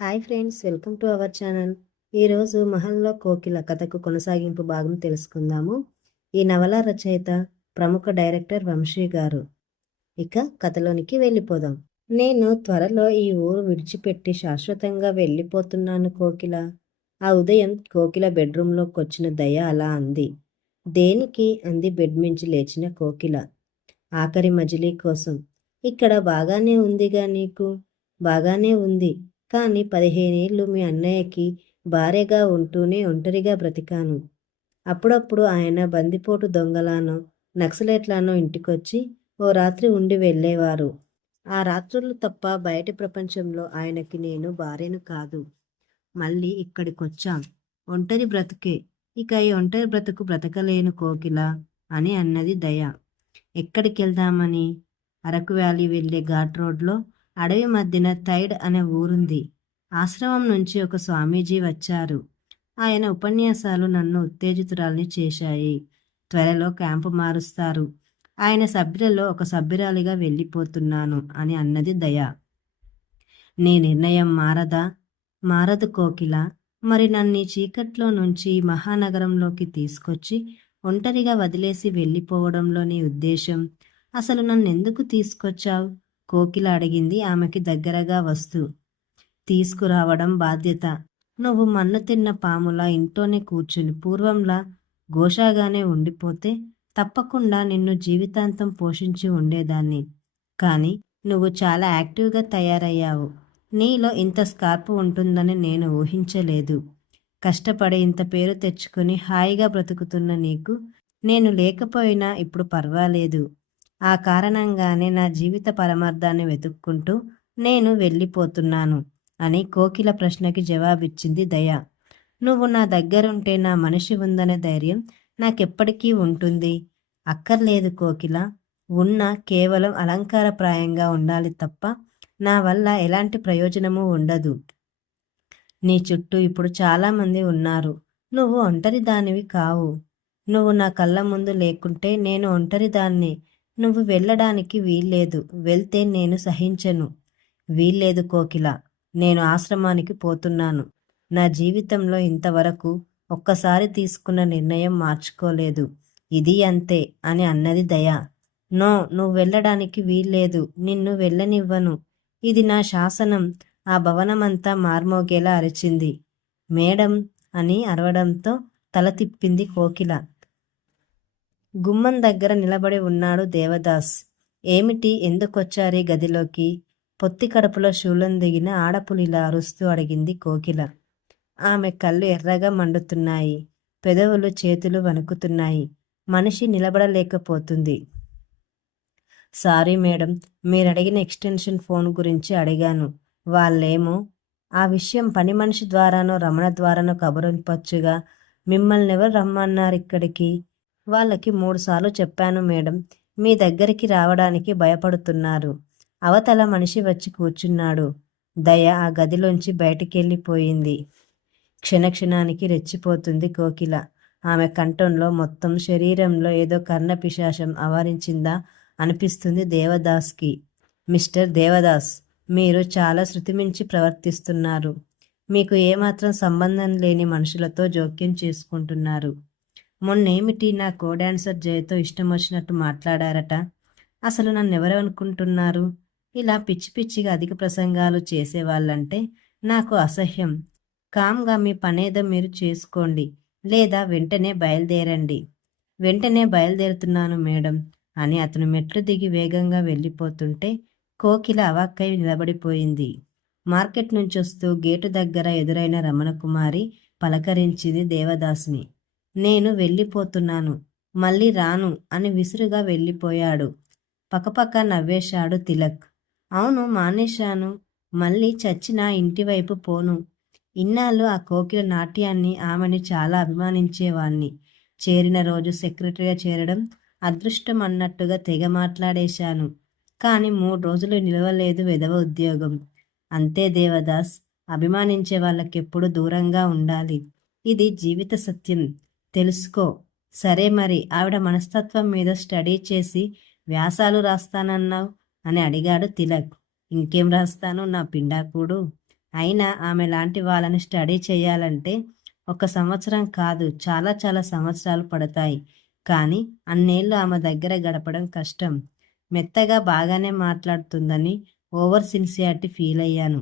Hi friends, welcome to our channel. ఈరోజు మహల్లో కోకిల కథకు కొనసాగింపు భాగం తెలుసుకుందాము. ఈ నవల రచయిత ప్రముఖ డైరెక్టర్ వంశీ గారు. ఇక కథలోనికి వెళ్ళిపోదాం. నేను త్వరలో ఈ ఊరు విడిచిపెట్టి శాశ్వతంగా వెళ్ళిపోతున్నాను కోకిల. ఆ ఉదయం కోకిల బెడ్రూమ్లోకి వచ్చిన దయ అలా అంది. దేనికి అంది బెడ్ మించి లేచిన కోకిల. ఆఖరి మజిలీ కోసం. ఇక్కడ బాగానే ఉందిగా నీకు? బాగానే ఉంది, కానీ 15 ఏళ్ళు మీ అన్నయ్యకి భార్యగా ఉంటూనే ఒంటరిగా బ్రతికాను. అప్పుడప్పుడు ఆయన బందిపోటు దొంగలానో నక్సలైట్లానో ఇంటికొచ్చి ఓ రాత్రి ఉండి వెళ్ళేవారు. ఆ రాత్రులు తప్ప బయటి ప్రపంచంలో ఆయనకి నేను భార్యను కాదు. మళ్ళీ ఇక్కడికొచ్చాం. ఒంటరి బ్రతుకే. ఇక ఈ ఒంటరి బ్రతుకు బ్రతకలేను కోకిల అని అన్నది దయ. ఎక్కడికెళ్దామని? అరకు వ్యాలీ వెళ్ళే ఘాట్ రోడ్లో అడవి మధ్యన తైడ్ అనే ఊరుంది. ఆశ్రమం నుంచి ఒక స్వామీజీ వచ్చారు. ఆయన ఉపన్యాసాలు నన్ను ఉత్తేజితురాల్ని చేశాయి. త్వరలో క్యాంపు మారుస్తారు. ఆయన సభ్యులలో ఒక సభ్యురాలిగా వెళ్ళిపోతున్నాను అని అన్నది దయ. నీ నిర్ణయం మారదా? మారదు కోకిల. మరి నన్ను చీకట్లో నుంచి మహానగరంలోకి తీసుకొచ్చి ఒంటరిగా వదిలేసి వెళ్ళిపోవడంలో నీ ఉద్దేశం? అసలు నన్నెందుకు తీసుకొచ్చావు? కోకిల అడిగింది ఆమెకి దగ్గరగా వస్తూ. తీసుకురావడం బాధ్యత. నువ్వు మన్ను తిన్న పాములా ఇంట్లోనే కూర్చుని పూర్వంలా ఘోషాగానే ఉండిపోతే తప్పకుండా నిన్ను జీవితాంతం పోషించి ఉండేదాన్ని. కానీ నువ్వు చాలా యాక్టివ్గా తయారయ్యావు. నీలో ఇంత స్కార్పు ఉంటుందని నేను ఊహించలేదు. కష్టపడి ఇంత పేరు తెచ్చుకుని హాయిగా బ్రతుకుతున్న నీకు నేను లేకపోయినా ఇప్పుడు పర్వాలేదు. ఆ కారణంగానే నా జీవిత పరమార్థాన్ని వెతుక్కుంటూ నేను వెళ్ళిపోతున్నాను అని కోకిల ప్రశ్నకి జవాబిచ్చింది దయ. నువ్వు నా దగ్గరుంటే నా మనిషి ఉందనే ధైర్యం నాకెప్పటికీ ఉంటుంది. అక్కర్లేదు కోకిల. ఉన్నా కేవలం అలంకారప్రాయంగా ఉండాలి తప్ప నా వల్ల ఎలాంటి ప్రయోజనమూ ఉండదు. నీ చుట్టూ ఇప్పుడు చాలామంది ఉన్నారు. నువ్వు ఒంటరిదానివి కావు. నువ్వు నా కళ్ళ ముందు లేకుంటే నేను ఒంటరిదాన్ని. నువ్వు వెళ్ళడానికి వీల్లేదు. వెళ్తే నేను సహించను. వీల్లేదు కోకిల. నేను ఆశ్రమానికి పోతున్నాను. నా జీవితంలో ఇంతవరకు ఒక్కసారి తీసుకున్న నిర్ణయం మార్చుకోలేదు. ఇది అంతే అని అన్నది దయ. నో, నువ్వు వెళ్ళడానికి వీల్లేదు. నిన్ను వెళ్ళనివ్వను. ఇది నా శాసనం. ఆ భవనమంతా మార్మోగేలా అరిచింది. మేడం అని అరవడంతో తల తిప్పింది కోకిల. గుమ్మం దగ్గర నిలబడి ఉన్నాడు దేవదాస్. ఏమిటి, ఎందుకొచ్చారీ గదిలోకి? పొత్తి కడుపులో శూలం దిగిన ఆడపులిలా అరుస్తూ అడిగింది కోకిల. ఆమె కళ్ళు ఎర్రగా మండుతున్నాయి. పెదవులు చేతులు వణుకుతున్నాయి. మనిషి నిలబడలేకపోతుంది. సారీ మేడం, మీరడిగిన ఎక్స్టెన్షన్ ఫోన్ గురించి అడిగాను. వాళ్ళేమో ఆ విషయం పని మనిషి ద్వారానో రమణ ద్వారానో కబురింపచ్చుగా. మిమ్మల్నెవరు రమ్మన్నారిక్కడికి? వాళ్ళకి 3 సార్లు చెప్పాను మేడం. మీ దగ్గరికి రావడానికి భయపడుతున్నారు. అవతల మనిషి వచ్చి కూర్చున్నాడు. దయ ఆ గదిలోంచి బయటికెళ్ళిపోయింది. క్షణక్షణానికి రెచ్చిపోతుంది కోకిల. ఆమె కంఠంలో మొత్తం శరీరంలో ఏదో కర్ణపిశాచం ఆవరించిందా అనిపిస్తుంది దేవదాస్కి. మిస్టర్ దేవదాస్, మీరు చాలా శృతిమించి ప్రవర్తిస్తున్నారు. మీకు ఏమాత్రం సంబంధం లేని మనుషులతో జోక్యం చేసుకుంటున్నారు. మొన్నేమిటి నా కోడాన్సర్ జయతో ఇష్టం వచ్చినట్టు మాట్లాడారట? అసలు నన్నెవరనుకుంటున్నారు? ఇలా పిచ్చి పిచ్చిగా అధిక ప్రసంగాలు చేసేవాళ్ళంటే నాకు అసహ్యం. కామ్గా మీ పనేదో మీరు చేసుకోండి, లేదా వెంటనే బయలుదేరండి. వెంటనే బయలుదేరుతున్నాను మేడం అని అతను మెట్లు దిగి వేగంగా వెళ్ళిపోతుంటే కోకిల అవాక్కై నిలబడిపోయింది. మార్కెట్ నుంచొస్తూ గేటు దగ్గర ఎదురైన రమణకుమారి పలకరించింది దేవదాస్ని. నేను వెళ్ళిపోతున్నాను, మళ్ళీ రాను అని విసురుగా వెళ్ళిపోయాడు. పకపక నవ్వేశాడు తిలక్. అవును, మానేశాను. మళ్ళీ చచ్చినా ఇంటివైపు పోను. ఇన్నాళ్ళు ఆ కోకిల నాట్యాన్ని, ఆమెని చాలా అభిమానించేవాణ్ణి. చేరిన రోజు సెక్రటరీగా చేరడం అదృష్టం అన్నట్టుగా తెగ మాట్లాడేశాను. కానీ 3 రోజులు నిలవలేదు వెధవ ఉద్యోగం. అంతే దేవదాస్, అభిమానించే వాళ్ళకెప్పుడు దూరంగా ఉండాలి. ఇది జీవిత సత్యం, తెలుసుకో. సరే మరి ఆవిడ మనస్తత్వం మీద స్టడీ చేసి వ్యాసాలు రాస్తానన్నావు అని అడిగాడు తిలక్. ఇంకేం రాస్తాను నా పిండాకుడు. అయినా ఆమె లాంటి వాళ్ళని స్టడీ చేయాలంటే 1 సంవత్సరం కాదు, చాలా చాలా సంవత్సరాలు పడతాయి. కానీ అన్నేళ్ళు ఆమె దగ్గర గడపడం కష్టం. మెత్తగా బాగానే మాట్లాడుతుందని ఓవర్ సిన్సియారిటీ ఫీలయ్యాను.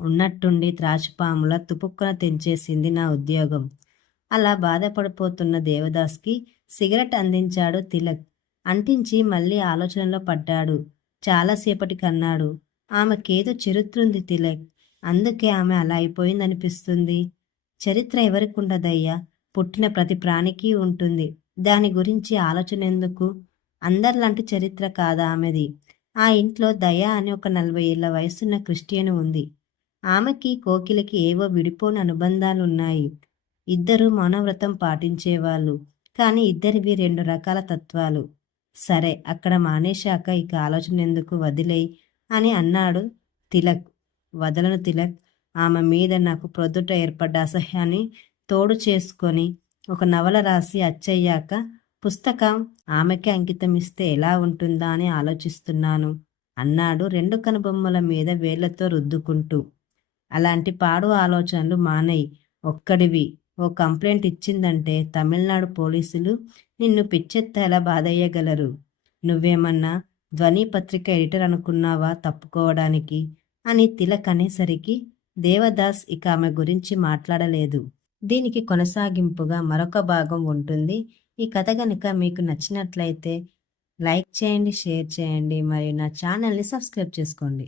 ఉన్నట్టుండి త్రాచుపాములా తుపుక్కున తెంచేసింది నా ఉద్యోగం. అలా బాధపడిపోతున్న దేవదాస్కి సిగరెట్ అందించాడు తిలక్. అంటించి మళ్ళీ ఆలోచనలో పడ్డాడు. చాలాసేపటికన్నాడు, ఆమెకేదో చరిత్రుంది తిలక్. అందుకే ఆమె అలా అయిపోయిందనిపిస్తుంది. చరిత్ర ఎవరికుండదయ్యా, పుట్టిన ప్రతి ప్రాణికి ఉంటుంది. దాని గురించి ఆలోచన ఎందుకు? అందరిలాంటి చరిత్ర కాదా ఆమెది. ఆ ఇంట్లో దయ అని ఒక 40 ఏళ్ల వయసున్న క్రిస్టియన్ ఉంది. ఆమెకి కోకిలకి ఏవో విడిపోని అనుబంధాలున్నాయి. ఇద్దరూ మౌనవ్రతం పాటించేవాళ్ళు. కానీ ఇద్దరివి 2 రకాల తత్వాలు. సరే, అక్కడ మానేశాక ఇక ఆలోచనెందుకు, వదిలేయ్ అని అన్నాడు తిలక్. వదలను తిలక్. ఆమె మీద నాకు ప్రొద్దుట ఏర్పడ్డ అసహ్యాన్ని తోడు చేసుకొని ఒక నవల రాసి అచ్చయ్యాక పుస్తకం ఆమెకే అంకితమిస్తే ఎలా ఉంటుందా అని ఆలోచిస్తున్నాను అన్నాడు 2 కనుబొమ్మల మీద వేళ్లతో రుద్దుకుంటూ. అలాంటి పాడు ఆలోచనలు మానేయ్. ఒక్కడివి ఓ కంప్లైంట్ ఇచ్చిందంటే తమిళనాడు పోలీసులు నిన్ను పిచ్చెత్తేలా బాధేయగలరు. నువ్వేమన్నా ధ్వని పత్రిక ఎడిటర్ అనుకున్నావా తప్పుకోవడానికి అని తిలక్ అనేసరికి దేవదాస్ ఇక ఆమె గురించి మాట్లాడలేదు. దీనికి కొనసాగింపుగా మరొక భాగం ఉంటుంది. ఈ కథ గనుక మీకు నచ్చినట్లయితే లైక్ చేయండి, షేర్ చేయండి మరియు నా ఛానల్ని సబ్స్క్రైబ్ చేసుకోండి.